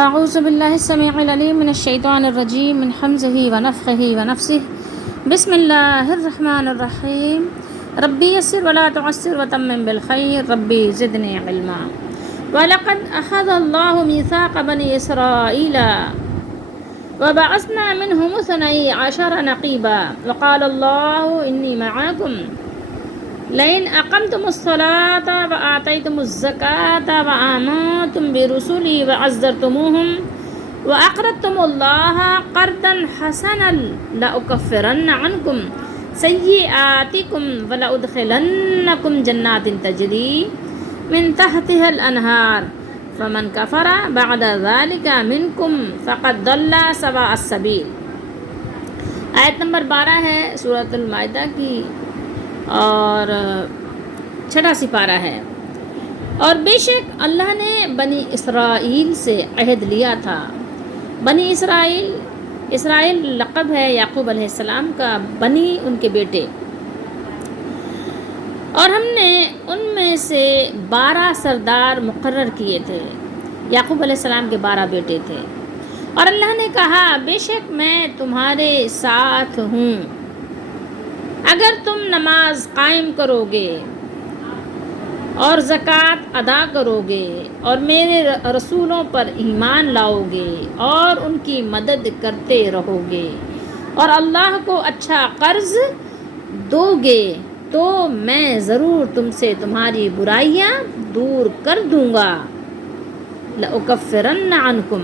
اعوذ باللہ السمیع العلیم من الشیطان الرجیم من حمزہ ونفخہ ونفثہ بسم اللہ الرحمن الرحیم ربی یسر ولا تعسر وتمم بالخیر ربی زدنی علما وَلَقَدْ أَخَذَ اللَّهُ مِيثَاقَ بَنِي إِسْرَائِيلَ وَبَعَثْنَا مِنْهُمُ اثْنَيْ عَشَرَ نَقِيبًا وَقَالَ اللَّهُ إِنِّي مَعَكُمْ لَئِنْ أَقَمْتُمُ الصَّلَاةَ وَآتَيْتُمُ الزَّكَاةَ وَآمَنْتُمْ بِرُسُلِي وَعَزَّرْتُمُوهُمْ وَأَقْرَضْتُمُ اللَّهَ قَرْضًا حَسَنًا لَأُكَفِّرَنَّ عَنْكُمْ سَيِّئَاتِكُمْ وَلَأُدْخِلَنَّكُمْ جَنَّاتٍ تَجْرِي من تحتها الانہار فمن کفر بعد ذلك منکم فقد ضل سواء السبیل۔ آیت نمبر 12 ہے سورۃ المائدہ کی اور 6واں سپارہ ہے۔ اور بے شک اللہ نے بنی اسرائیل سے عہد لیا تھا۔ بنی اسرائیل لقب ہے یعقوب علیہ السلام کا، بنی ان کے بیٹے، اور ہم نے ان میں سے 12 سردار مقرر کیے تھے۔ یعقوب علیہ السلام کے 12 بیٹے تھے، اور اللہ نے کہا بے شک میں تمہارے ساتھ ہوں اگر تم نماز قائم کرو گے اور زکوٰۃ ادا کرو گے اور میرے رسولوں پر ایمان لاؤ گے اور ان کی مدد کرتے رہو گے اور اللہ کو اچھا قرض دو گے تو میں ضرور تم سے تمہاری برائیاں دور کر دوں گا۔ لَأُكَفِّرَنَّ عَنْكُمْ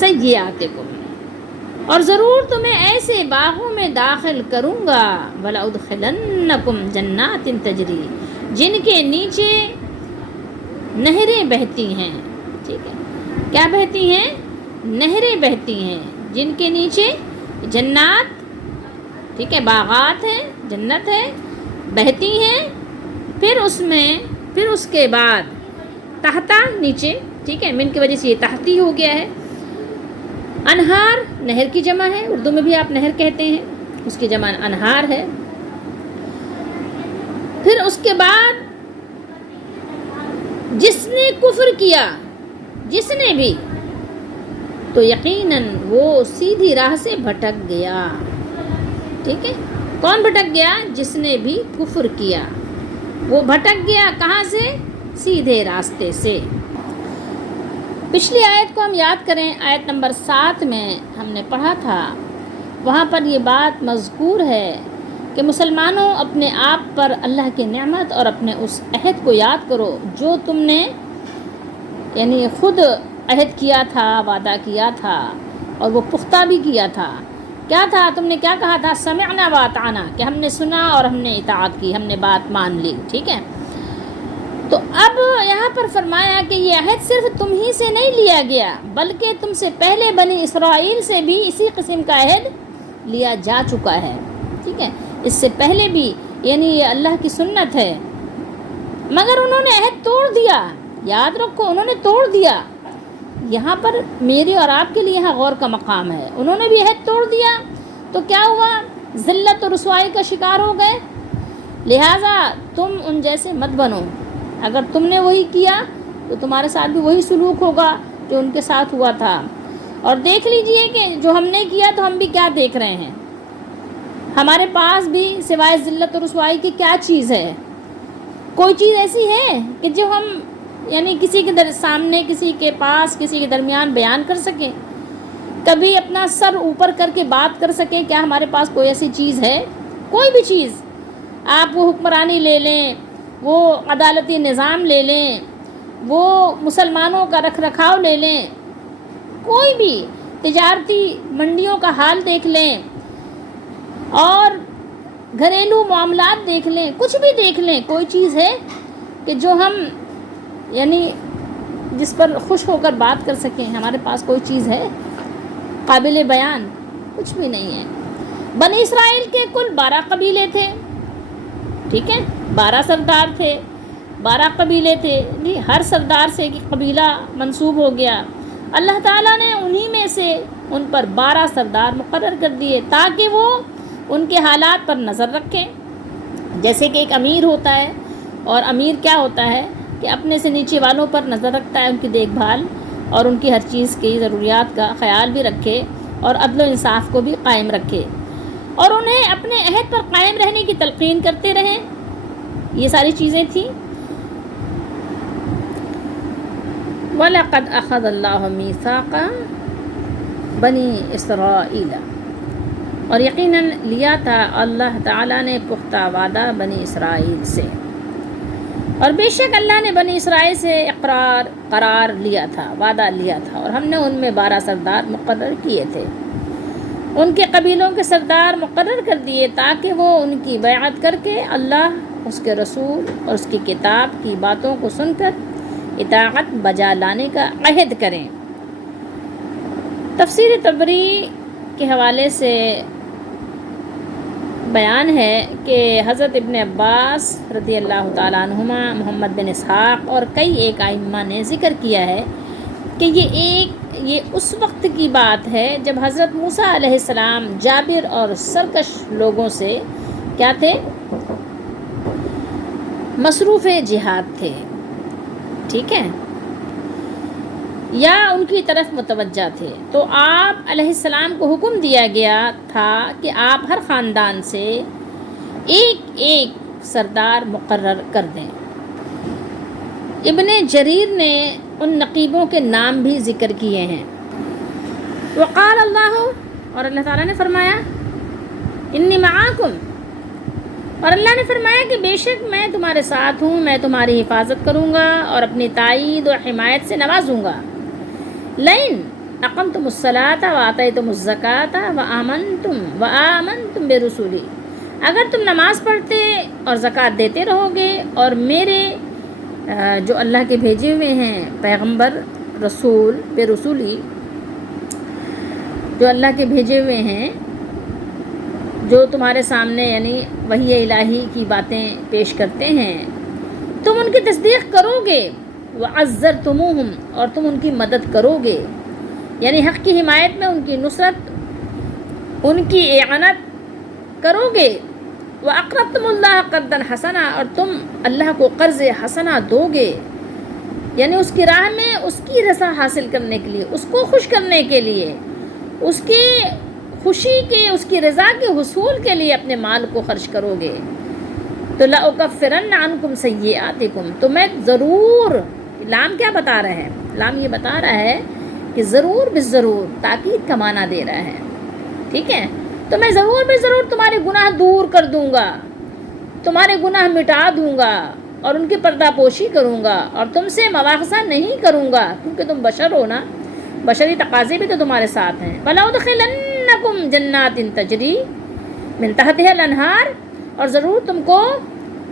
سَيِّئَاتِكُمْ، اور ضرور تمہیں ایسے باغوں میں داخل کروں گا۔ وَلَأُدْخِلَنَّكُمْ جَنَّاتٍ تَجْرِي، جن کے نیچے نہریں بہتی ہیں۔ ٹھیک ہے، کیا بہتی ہیں؟ نہریں بہتی ہیں، جن کے نیچے جنات، ٹھیک ہے، باغات ہیں، جنت ہے، بہتی ہیں۔ پھر اس کے بعد تحتا نیچے، ٹھیک ہے، من کی وجہ سے یہ تحتی ہو گیا ہے۔ انہار نہر کی جمع ہے، اردو میں بھی آپ نہر کہتے ہیں، اس کی جمع انہار ہے۔ پھر اس کے بعد جس نے کفر کیا، جس نے بھی، تو یقیناً وہ سیدھی راہ سے بھٹک گیا۔ ٹھیک ہے، کون بھٹک گیا؟ جس نے بھی کفر کیا وہ بھٹک گیا، کہاں سے؟ سیدھے راستے سے۔ پچھلی آیت کو ہم یاد کریں، آیت نمبر 7 میں ہم نے پڑھا تھا، وہاں پر یہ بات مذکور ہے کہ مسلمانوں اپنے آپ پر اللہ کی نعمت اور اپنے اس عہد کو یاد کرو جو تم نے یعنی خود عہد کیا تھا، وعدہ کیا تھا، اور وہ پختہ بھی کیا تھا۔ کیا تھا؟ تم نے کیا کہا تھا؟ سمعنا واطعنا، کہ ہم نے سنا اور ہم نے اطاعت کی، ہم نے بات مان لی۔ ٹھیک ہے، تو اب یہاں پر فرمایا کہ یہ عہد صرف تم ہی سے نہیں لیا گیا بلکہ تم سے پہلے بنی اسرائیل سے بھی اسی قسم کا عہد لیا جا چکا ہے۔ ٹھیک ہے، اس سے پہلے بھی، یعنی یہ اللہ کی سنت ہے، مگر انہوں نے عہد توڑ دیا۔ یاد رکھو، انہوں نے توڑ دیا۔ یہاں پر میری اور آپ کے لیے یہاں غور کا مقام ہے۔ انہوں نے بھی عہد توڑ دیا تو کیا ہوا؟ ذلت اور رسوائی کا شکار ہو گئے۔ لہٰذا تم ان جیسے مت بنو، اگر تم نے وہی کیا تو تمہارے ساتھ بھی وہی سلوک ہوگا جو ان کے ساتھ ہوا تھا۔ اور دیکھ لیجئے کہ جو ہم نے کیا تو ہم بھی کیا دیکھ رہے ہیں۔ ہمارے پاس بھی سوائے ذلت اور رسوائی کی کیا چیز ہے؟ کوئی چیز ایسی ہے کہ جو ہم یعنی کسی کے سامنے، کسی کے پاس، کسی کے درمیان بیان کر سکیں، کبھی اپنا سر اوپر کر کے بات کر سکیں؟ کیا ہمارے پاس کوئی ایسی چیز ہے؟ کوئی بھی چیز، آپ وہ حکمرانی لے لیں، وہ عدالتی نظام لے لیں، وہ مسلمانوں کا رکھ رکھاؤ لے لیں، کوئی بھی تجارتی منڈیوں کا حال دیکھ لیں اور گھریلو معاملات دیکھ لیں، کچھ بھی دیکھ لیں، کوئی چیز ہے کہ جو ہم یعنی جس پر خوش ہو کر بات کر سکیں؟ ہمارے پاس کوئی چیز ہے قابل بیان؟ کچھ بھی نہیں ہے۔ بنی اسرائیل کے کل 12 قبیلے تھے، ٹھیک ہے، 12 سردار تھے، 12 قبیلے تھے، جی ہر سردار سے ایک قبیلہ منسوب ہو گیا۔ اللہ تعالیٰ نے انہی میں سے ان پر 12 سردار مقرر کر دیے تاکہ وہ ان کے حالات پر نظر رکھیں۔ جیسے کہ ایک امیر ہوتا ہے، اور امیر کیا ہوتا ہے کہ اپنے سے نیچے والوں پر نظر رکھتا ہے، ان کی دیکھ بھال اور ان کی ہر چیز کی ضروریات کا خیال بھی رکھے اور عدل و انصاف کو بھی قائم رکھے اور انہیں اپنے عہد پر قائم رہنے کی تلقین کرتے رہیں. یہ ساری چیزیں تھیں. وَلَقَدْ أَخَذَ اللَّهُ مِيثَاقَ بَنِي إِسْرَائِيلَ، اور یقیناً لیا تھا اللہ تعالیٰ نے پختہ وعدہ بنی اسرائیل سے، اور بے شک اللہ نے بنی اسرائیل سے قرار لیا تھا، وعدہ لیا تھا، اور ہم نے ان میں 12 سردار مقرر کیے تھے. ان کے قبیلوں کے سردار مقرر کر دیے تاکہ وہ ان کی بیعت کر کے اللہ، اس کے رسول اور اس کی کتاب کی باتوں کو سن کر اطاعت بجا لانے کا عہد کریں. تفسیر طبری کے حوالے سے بیان ہے کہ حضرت ابن عباس رضی اللہ تعالیٰ عنہما، محمد بن اسحاق اور کئی ایک ائمہ نے ذکر کیا ہے کہ یہ اس وقت کی بات ہے جب حضرت موسیٰ علیہ السلام جابر اور سرکش لوگوں سے کیا تھے؟ مصروف جہاد تھے. ٹھیک ہے، یا ان کی طرف متوجہ تھے. تو آپ علیہ السلام کو حکم دیا گیا تھا کہ آپ ہر خاندان سے ایک ایک سردار مقرر کر دیں. ابن جریر نے ان نقیبوں کے نام بھی ذکر کیے ہیں. وقال اللہ، اور اللہ تعالیٰ نے فرمایا، انی معاکم، اور اللہ نے فرمایا کہ بے شک میں تمہارے ساتھ ہوں، میں تمہاری حفاظت کروں گا اور اپنی تائید و حمایت سے نوازوں گا. لئن اقمتم الصلاۃ وآتیتم الزکاۃ وآمنتم برسولی، اگر تم نماز پڑھتے اور زکوٰۃ دیتے رہو گے اور میرے جو اللہ کے بھیجے ہوئے ہیں پیغمبر، رسول بے رسولی، جو اللہ کے بھیجے ہوئے ہیں، جو تمہارے سامنے یعنی وحی الہی کی باتیں پیش کرتے ہیں، تم ان کی تصدیق کرو گے. وعزرتموہم، اور تم ان کی مدد کرو گے، یعنی حق کی حمایت میں ان کی نصرت، ان کی اعانت کرو گے. وَأَقْرَضْتُمُ اللَّهَ قَرْضًا حَسَنًا، اور تم اللہ کو قرض حسنہ دو گے، یعنی اس کی راہ میں اس کی رضا حاصل کرنے کے لیے، اس کو خوش کرنے کے لیے، اس کی خوشی کے، اس کی رضا کے حصول کے لیے اپنے مال کو خرچ کرو گے. تو لَأُكَفِّرَنَّ عَنْكُمْ سَيِّئَاتِكُمْ، تو میں ضرور، لام کیا بتا رہا ہے؟ لام یہ بتا رہا ہے کہ ضرور بالضرور، تاکید کا معنی دے رہا ہے. ٹھیک ہے، تو میں ضرور بالضرور تمہارے گناہ دور کر دوں گا، تمہارے گناہ مٹا دوں گا اور ان کی پردہ پوشی کروں گا، اور تم سے مواخذہ نہیں کروں گا کیونکہ تم بشر ہو نا، بشری تقاضے بھی تو تمہارے ساتھ ہیں. وَلَأُدْخِلَنَّكُمْ جَنَّاتٍ تَجْرِي مِن تَحْتِهَا الْأَنْهَارُ، اور ضرور تم کو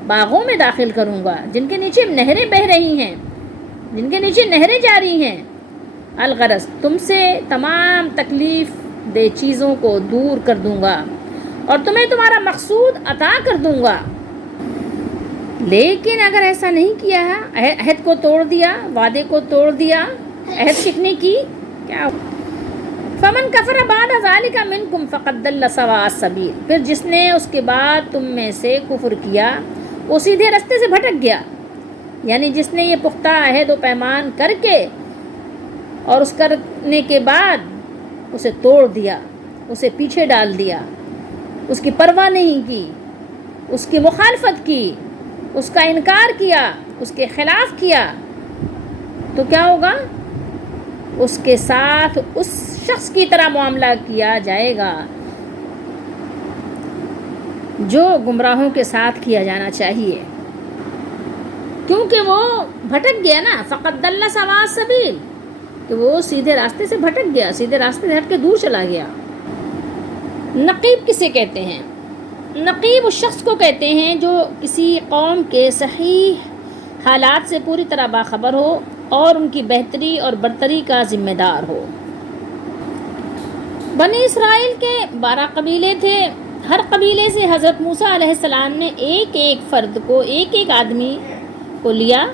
باغوں میں داخل کروں گا جن کے نیچے نہریں بہہ رہی ہیں، جن کے نیچے نہریں جاری ہیں. الغرض، تم سے تمام تکلیف دہ چیزوں کو دور کر دوں گا اور تمہیں تمہارا مقصود عطا کر دوں گا. لیکن اگر ایسا نہیں کیا ہے، عہد کو توڑ دیا، وعدے کو توڑ دیا، عہد شکنی کی، کیا فمن کفر بعد ذلک منکم فقد ضل سواء السبیل، پھر جس نے اس کے بعد تم میں سے کفر کیا وہ سیدھے رستے سے بھٹک گیا. یعنی جس نے یہ پختہ عہد و پیمان کر کے اور اس کرنے کے بعد اسے توڑ دیا، اسے پیچھے ڈال دیا، اس کی پرواہ نہیں کی، اس کی مخالفت کی، اس کا انکار کیا، اس کے خلاف کیا، تو کیا ہوگا؟ اس کے ساتھ اس شخص کی طرح معاملہ کیا جائے گا جو گمراہوں کے ساتھ کیا جانا چاہیے، کیونکہ وہ بھٹک گیا نا. فقد ضل سواء السبیل، کہ وہ سیدھے راستے سے بھٹک گیا، سیدھے راستے سے ہٹ کے دور چلا گیا. نقیب کسے کہتے ہیں؟ نقیب اس شخص کو کہتے ہیں جو کسی قوم کے صحیح حالات سے پوری طرح باخبر ہو اور ان کی بہتری اور برتری کا ذمہ دار ہو. بنی اسرائیل کے 12 قبیلے تھے. ہر قبیلے سے حضرت موسیٰ علیہ السلام نے ایک ایک فرد کو، ایک ایک آدمی کو لیا،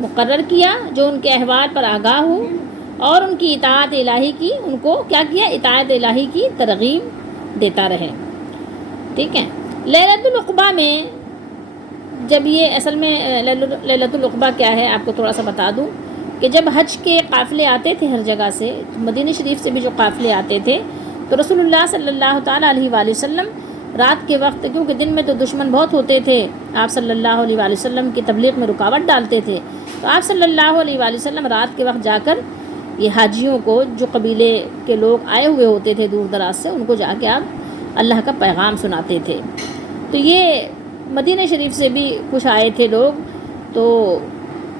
مقرر کیا جو ان کے احوال پر آگاہ ہو اور ان کی اطاعت الہی کی، ان کو کیا کیا؟ اطاعت الہی کی ترغیب دیتا رہے. ٹھیک ہے، لیلۃ العقبہ میں جب یہ اصل میں لیلۃ العقبہ کیا ہے آپ کو تھوڑا سا بتا دوں کہ جب حج کے قافلے آتے تھے ہر جگہ سے، مدینہ شریف سے بھی جو قافلے آتے تھے، تو رسول اللہ صلی اللہ تعالیٰ علیہ وآلہ وسلم رات کے وقت، کیونکہ دن میں تو دشمن بہت ہوتے تھے، آپ صلی اللہ علیہ وآلہ وسلم کی تبلیغ میں رکاوٹ ڈالتے تھے، تو آپ صلی اللہ علیہ وآلہ وسلم رات کے وقت جا کر یہ حاجیوں کو، جو قبیلے کے لوگ آئے ہوئے ہوتے تھے دور دراز سے، ان کو جا کے آپ اللہ کا پیغام سناتے تھے۔ تو یہ مدینہ شریف سے بھی کچھ آئے تھے لوگ، تو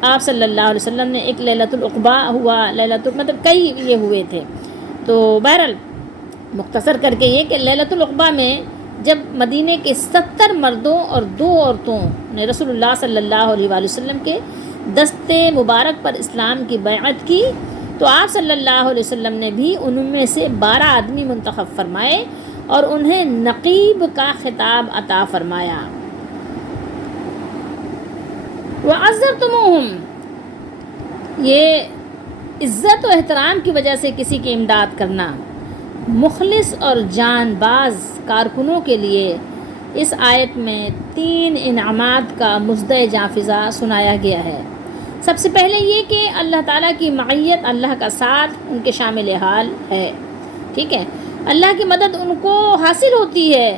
آپ صلی اللہ علیہ وسلم نے ایک لیلۃ العقبہ ہوا، مطلب کئی یہ ہوئے تھے۔ تو بہرحال مختصر کر کے یہ کہ لیلۃ العقبہ میں جب مدینہ کے 70 مردوں اور 2 عورتوں نے رسول اللہ صلی اللہ علیہ وآلہ وسلم کے دست مبارک پر اسلام کی بیعت کی، تو آپ صلی اللہ علیہ وسلم نے بھی ان میں سے 12 آدمی منتخب فرمائے اور انہیں نقیب کا خطاب عطا فرمایا۔ وَعَزَّرْتُمُوهُمْ، یہ عزت و احترام کی وجہ سے کسی کی امداد کرنا، مخلص اور جان باز کارکنوں کے لیے اس آیت میں 3 انعامات کا مزدہ جانفزہ سنایا گیا ہے۔ سب سے پہلے یہ کہ اللہ تعالیٰ کی معیت، اللہ کا ساتھ ان کے شامل حال ہے، ٹھیک ہے، اللہ کی مدد ان کو حاصل ہوتی ہے۔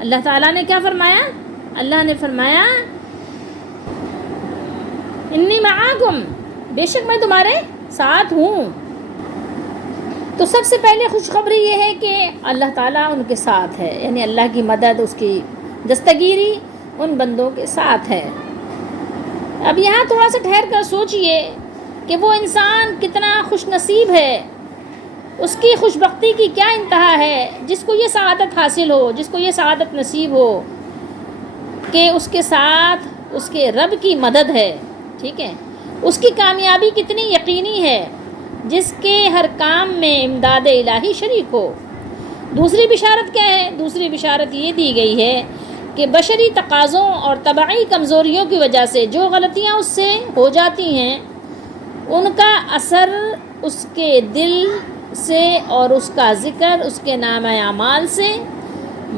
اللہ تعالیٰ نے کیا فرمایا؟ اللہ نے فرمایا انی معاکم، بے شک میں تمہارے ساتھ ہوں۔ تو سب سے پہلے خوشخبری یہ ہے کہ اللہ تعالیٰ ان کے ساتھ ہے، یعنی اللہ کی مدد، اس کی دستگیری ان بندوں کے ساتھ ہے۔ اب یہاں تھوڑا سا ٹھہر کر سوچئے کہ وہ انسان کتنا خوش نصیب ہے، اس کی خوش بختی کی کیا انتہا ہے، جس کو یہ سعادت حاصل ہو، جس کو یہ سعادت نصیب ہو کہ اس کے ساتھ اس کے رب کی مدد ہے، ٹھیک ہے، اس کی کامیابی کتنی یقینی ہے، جس کے ہر کام میں امداد الہی شریک ہو۔ دوسری بشارت کیا ہے؟ دوسری بشارت یہ دی گئی ہے کہ بشری تقاضوں اور طبعی کمزوریوں کی وجہ سے جو غلطیاں اس سے ہو جاتی ہیں، ان کا اثر اس کے دل سے اور اس کا ذکر اس کے نام اعمال سے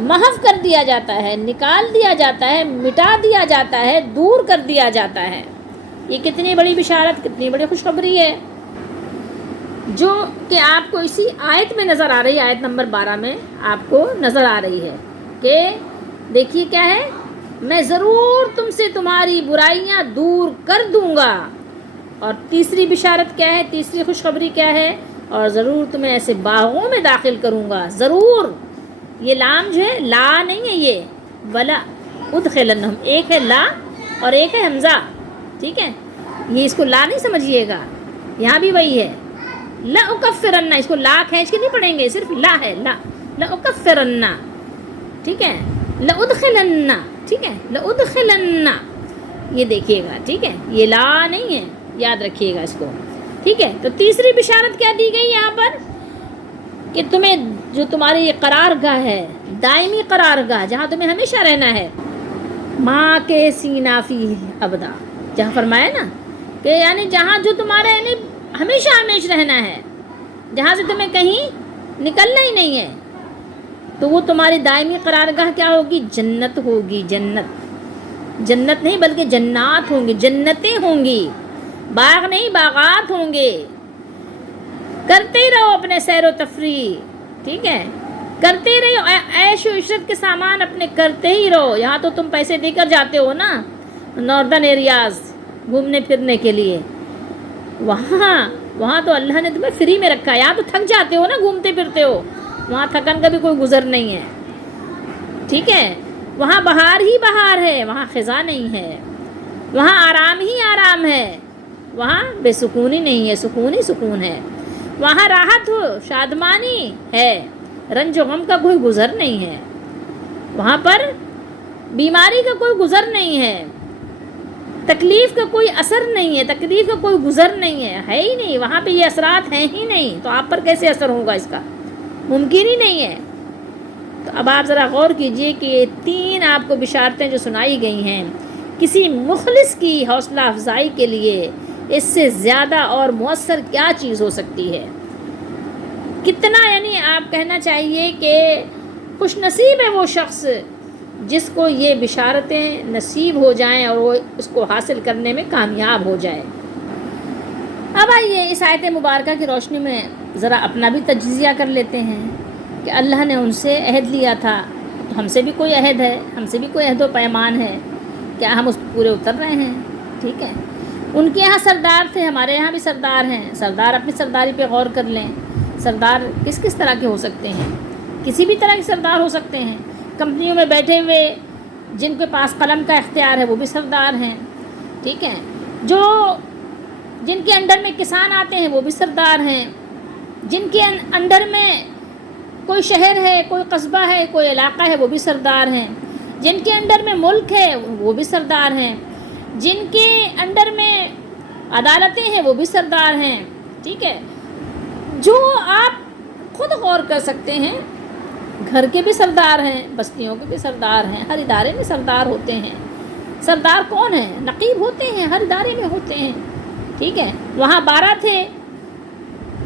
محو کر دیا جاتا ہے، نکال دیا جاتا ہے، مٹا دیا جاتا ہے، دور کر دیا جاتا ہے۔ یہ کتنی بڑی بشارت، کتنی بڑی خوشخبری ہے، جو کہ آپ کو اسی آیت میں نظر آ رہی ہے، آیت نمبر 12 میں آپ کو نظر آ رہی ہے کہ دیکھیے کیا ہے، میں ضرور تم سے تمہاری برائیاں دور کر دوں گا۔ اور تیسری بشارت کیا ہے، تیسری خوشخبری کیا ہے؟ اور ضرور تمہیں ایسے باغوں میں داخل کروں گا۔ ضرور، یہ لام جو ہے لا نہیں ہے، یہ ولا ادخلنہم، ایک ہے لا اور ایک ہے حمزہ، ٹھیک ہے، یہ اس کو لا نہیں سمجھیے گا، یہاں بھی وہی ہے، لا اکفرن، اس کو لا کھینچ کے نہیں پڑھیں گے، صرف لا ہے، لا اکفرن، ٹھیک ہے، لأدخلن، ٹھیک ہے، لأدخلن، یہ دیکھیے گا، ٹھیک ہے، یہ لا نہیں ہے، یاد رکھیے گا اس کو، ٹھیک ہے۔ تو تیسری بشارت کیا دی گئی یہاں پر کہ تمہیں جو تمہاری قرار گاہ ہے، دائمی قرار گاہ، جہاں تمہیں ہمیشہ رہنا ہے، ماں کے سینا فی ابدا، جہاں فرمایا نا کہ یعنی جہاں جو تمہارا یعنی ہمیشہ ہمیشہ رہنا ہے، جہاں سے تمہیں کہیں نکلنا ہی نہیں ہے، تو وہ تمہاری دائمی قرارگاہ کیا ہوگی؟ جنت ہوگی، جنت نہیں بلکہ جنات ہوں گی، جنتیں ہوں گی، باغ نہیں باغات ہوں گے۔ کرتے ہی رہو اپنے سیر و تفریح، ٹھیک ہے، کرتے ہی رہو، عیش و عشرت کے سامان اپنے کرتے ہی رہو۔ یہاں تو تم پیسے دے کر جاتے ہو نا ناردرن ایریاز گھومنے پھرنے کے لیے، وہاں تو اللہ نے تمہیں فری میں رکھا ہے، یہاں تو تھک جاتے ہو نا گھومتے پھرتے ہو، وہاں تھکن کا بھی کوئی گزر نہیں ہے، ٹھیک ہے، وہاں بہار ہی بہار ہے، وہاں خزاں نہیں ہے، وہاں آرام ہی آرام ہے، وہاں بے سکونی نہیں ہے، سکون ہی سکون ہے، وہاں راحت ہو، شادمانی ہے، رنج و غم کا کوئی گزر نہیں ہے، وہاں پر بیماری کا کوئی گزر نہیں ہے، تکلیف کا کوئی اثر نہیں ہے، تکلیف کا کوئی گزر نہیں ہے ہی نہیں، وہاں پہ یہ اثرات ہیں ہی نہیں، تو آپ پر کیسے اثر ہوگا اس کا؟ ممکن ہی نہیں ہے۔ تو اب آپ ذرا غور کیجئے کہ یہ 3 آپ کو بشارتیں جو سنائی گئی ہیں، کسی مخلص کی حوصلہ افزائی کے لیے اس سے زیادہ اور مؤثر کیا چیز ہو سکتی ہے؟ کتنا یعنی آپ کہنا چاہیے کہ خوش نصیب ہے وہ شخص جس کو یہ بشارتیں نصیب ہو جائیں اور وہ اس کو حاصل کرنے میں کامیاب ہو جائے۔ اب آئیے اس آیت مبارکہ کی روشنی میں ذرا اپنا بھی تجزیہ کر لیتے ہیں کہ اللہ نے ان سے عہد لیا تھا، تو ہم سے بھی کوئی عہد ہے، ہم سے بھی کوئی عہد و پیمان ہے، کیا ہم اس پورے اتر رہے ہیں؟ ٹھیک ہے، ان کے یہاں سردار تھے، ہمارے یہاں بھی سردار ہیں، سردار اپنی سرداری پہ غور کر لیں۔ سردار کس کس طرح کے ہو سکتے ہیں؟ کسی بھی طرح کے سردار ہو سکتے ہیں۔ کمپنیوں میں بیٹھے ہوئے جن کے پاس قلم کا اختیار ہے وہ بھی سردار ہیں، ٹھیک ہے، جن کے انڈر میں کسان آتے ہیں وہ بھی سردار ہیں، جن کے انڈر میں کوئی شہر ہے، کوئی قصبہ ہے، کوئی علاقہ ہے وہ بھی سردار ہیں، جن کے انڈر میں ملک ہے وہ بھی سردار ہیں، جن کے انڈر میں عدالتیں ہیں وہ بھی سردار ہیں، ٹھیک ہے۔ جو آپ خود غور کر سکتے ہیں، گھر کے بھی سردار ہیں، بستیوں کے بھی سردار ہیں، ہر ادارے میں سردار ہوتے ہیں۔ سردار کون ہیں؟ نقیب ہوتے ہیں، ہر ادارے میں ہوتے ہیں، ٹھیک ہے۔ وہاں 12 تھے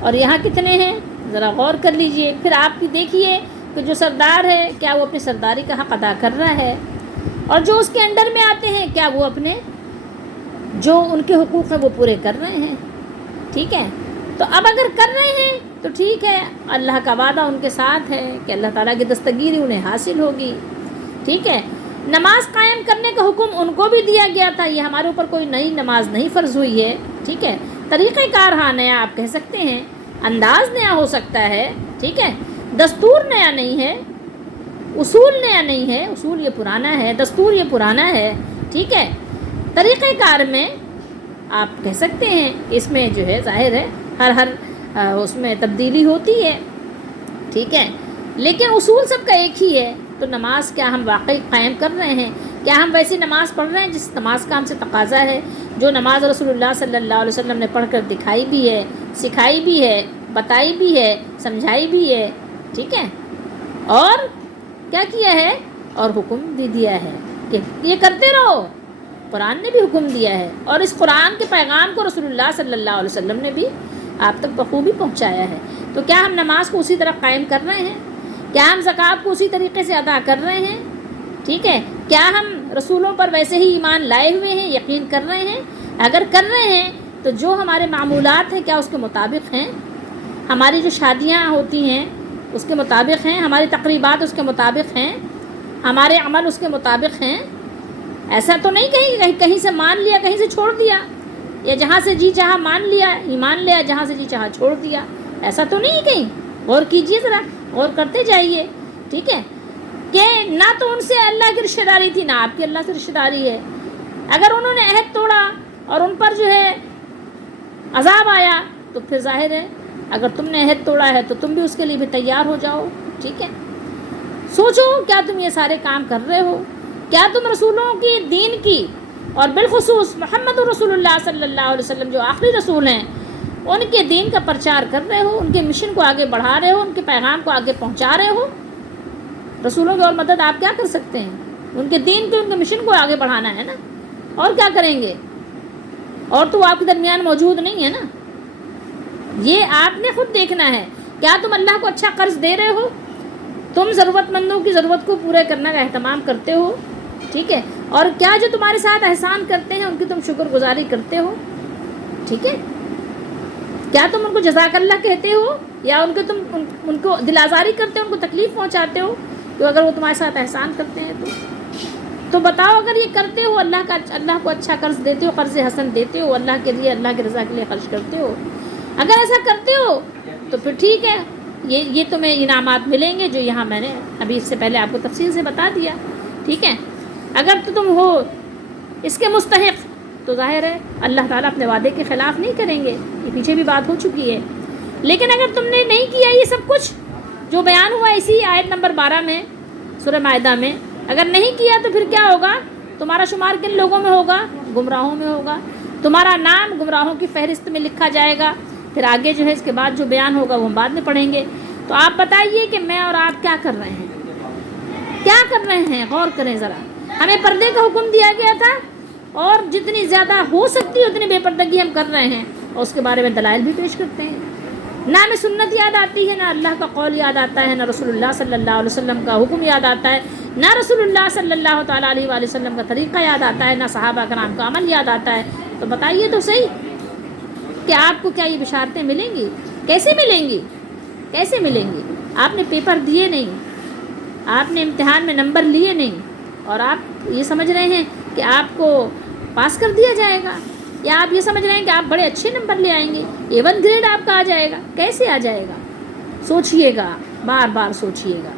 اور یہاں کتنے ہیں؟ ذرا غور کر لیجئے۔ پھر آپ دیکھیے کہ جو سردار ہے کیا وہ اپنی سرداری کا حق ادا کر رہا ہے، اور جو اس کے انڈر میں آتے ہیں کیا وہ اپنے جو ان کے حقوق ہیں وہ پورے کر رہے ہیں، ٹھیک ہے۔ تو اب اگر کر رہے ہیں تو ٹھیک ہے، اللہ کا وعدہ ان کے ساتھ ہے کہ اللہ تعالیٰ کی دستگیری انہیں حاصل ہوگی، ٹھیک ہے۔ نماز قائم کرنے کا حکم ان کو بھی دیا گیا تھا، یہ ہمارے اوپر کوئی نئی نماز نہیں فرض ہوئی ہے، ٹھیک ہے۔ طریقہ کار ہاں نیا آپ کہہ سکتے ہیں، انداز نیا ہو سکتا ہے، ٹھیک ہے، دستور نیا نہیں ہے، اصول نیا نہیں ہے، اصول یہ پرانا ہے، دستور یہ پرانا ہے، ٹھیک ہے۔ طریقہ کار میں آپ کہہ سکتے ہیں اس میں جو ہے ظاہر ہے ہر اس میں تبدیلی ہوتی ہے، ٹھیک ہے، لیکن اصول سب کا ایک ہی ہے۔ تو نماز کیا ہم واقعی قائم کر رہے ہیں؟ کیا ہم ویسی نماز پڑھ رہے ہیں جس نماز کا ہم سے تقاضا ہے، جو نماز رسول اللہ صلی اللہ علیہ وسلم نے پڑھ کر دکھائی بھی ہے، سکھائی بھی ہے، بتائی بھی ہے، سمجھائی بھی ہے، ٹھیک ہے، اور کیا کیا ہے اور حکم بھی دیا ہے کہ یہ کرتے رہو۔ قرآن نے بھی حکم دیا ہے، اور اس قرآن کے پیغام کو رسول اللہ صلی اللہ علیہ وسلم نے بھی آپ تک بخوبی پہنچایا ہے۔ تو کیا ہم نماز کو اسی طرح قائم کر رہے ہیں؟ کیا ہم زکوٰۃ کو اسی طریقے سے ادا کر رہے ہیں؟ ٹھیک ہے، کیا ہم رسولوں پر ویسے ہی ایمان لائے ہوئے ہیں، یقین کر رہے ہیں؟ اگر کر رہے ہیں تو جو ہمارے معمولات ہیں کیا اس کے مطابق ہیں؟ ہماری جو شادیاں ہوتی ہیں اس کے مطابق ہیں؟ ہماری تقریبات اس کے مطابق ہیں؟ ہمارے عمل اس کے مطابق ہیں؟ ایسا تو نہیں کہیں سے مان لیا، کہیں سے چھوڑ دیا، یا جہاں سے جی چاہا مان لیا، ایمان لیا، جہاں سے جی چاہا چھوڑ دیا، ایسا تو نہیں کہیں۔ غور کیجئے، ذرا غور کرتے جائیے، ٹھیک ہے، کہ نہ تو ان سے اللہ کی رشتہ داری تھی، نہ آپ کی اللہ سے رشتہ داری ہے۔ اگر انہوں نے عہد توڑا اور ان پر جو ہے عذاب آیا تو پھر ظاہر ہے اگر تم نے عہد توڑا ہے تو تم بھی اس کے لیے بھی تیار ہو جاؤ، ٹھیک ہے۔ سوچو، کیا تم یہ سارے کام کر رہے ہو؟ کیا تم رسولوں کی دین کی، اور بالخصوص محمد رسول اللہ صلی اللہ علیہ وسلم جو آخری رسول ہیں، ان کے دین کا پرچار کر رہے ہو، ان کے مشن کو آگے بڑھا رہے ہو، ان کے پیغام کو آگے پہنچا رہے ہو؟ رسولوں کی اور مدد آپ کیا کر سکتے ہیں؟ ان کے دین کو، ان کے مشن کو آگے بڑھانا ہے نا، اور کیا کریں گے؟ اور تو آپ کے درمیان موجود نہیں ہے نا، یہ آپ نے خود دیکھنا ہے۔ کیا تم اللہ کو اچھا قرض دے رہے ہو؟ تم ضرورت مندوں کی ضرورت کو پورے کرنے کا اہتمام کرتے ہو، ٹھیک ہے، اور کیا جو تمہارے ساتھ احسان کرتے ہیں ان کی تم شکر گزاری کرتے ہو، ٹھیک ہے، کیا تم ان کو جزاک اللہ کہتے ہو، یا ان کو دل آزاری کرتے ہو، ان کو تکلیف پہنچاتے ہو تو اگر وہ تمہارے ساتھ احسان کرتے ہیں تو بتاؤ، اگر یہ کرتے ہو، اللہ کو اچھا قرض دیتے ہو، قرض حسن دیتے ہو، اللہ کے لیے، اللہ کی رضا کے لیے خرچ کرتے ہو، اگر ایسا کرتے ہو تو پھر ٹھیک ہے، یہ تمہیں انعامات ملیں گے جو یہاں میں نے ابھی اس سے پہلے آپ کو تفصیل سے بتا دیا، ٹھیک ہے۔ اگر تو تم ہو اس کے مستحق تو ظاہر ہے اللہ تعالیٰ اپنے وعدے کے خلاف نہیں کریں گے، یہ پیچھے بھی بات ہو چکی ہے۔ لیکن اگر تم نے نہیں کیا یہ سب کچھ جو بیان ہوا اسی آیت نمبر 12 میں سورہ مائدہ میں، اگر نہیں کیا تو پھر کیا ہوگا؟ تمہارا شمار کن لوگوں میں ہوگا؟ گمراہوں میں ہوگا، تمہارا نام گمراہوں کی فہرست میں لکھا جائے گا۔ پھر آگے جو ہے اس کے بعد جو بیان ہوگا وہ ہم بعد میں پڑھیں گے۔ تو آپ بتائیے کہ میں اور آپ کیا کر رہے ہیں؟ کیا کر رہے ہیں؟ غور کریں ذرا۔ ہمیں پردے کا حکم دیا گیا تھا، اور جتنی زیادہ ہو سکتی اتنی بے پردگی ہم کر رہے ہیں، اور اس کے بارے میں دلائل بھی پیش کرتے ہیں۔ نہ ہمیں سنت یاد آتی ہے، نہ اللہ کا قول یاد آتا ہے، نہ رسول اللہ صلی اللہ علیہ وسلم کا حکم یاد آتا ہے، نہ رسول اللہ صلی اللہ تعالیٰ علیہ وآلہ وسلم کا طریقہ یاد آتا ہے، نہ صحابہ کرام کا عمل یاد آتا ہے۔ تو بتائیے تو صحیح، کہ آپ کو کیا یہ بشارتیں ملیں گی؟ کیسے ملیں گی؟ کیسے ملیں گی؟ آپ نے پیپر دیے نہیں، آپ نے امتحان میں نمبر لیے نہیں، اور آپ یہ سمجھ رہے ہیں کہ آپ کو پاس کر دیا جائے گا، یا آپ یہ سمجھ رہے ہیں کہ آپ بڑے اچھے نمبر لے آئیں گے، A1 گریڈ آپ کا آ جائے گا؟ کیسے آ جائے گا؟ سوچئے گا، بار بار سوچئے گا۔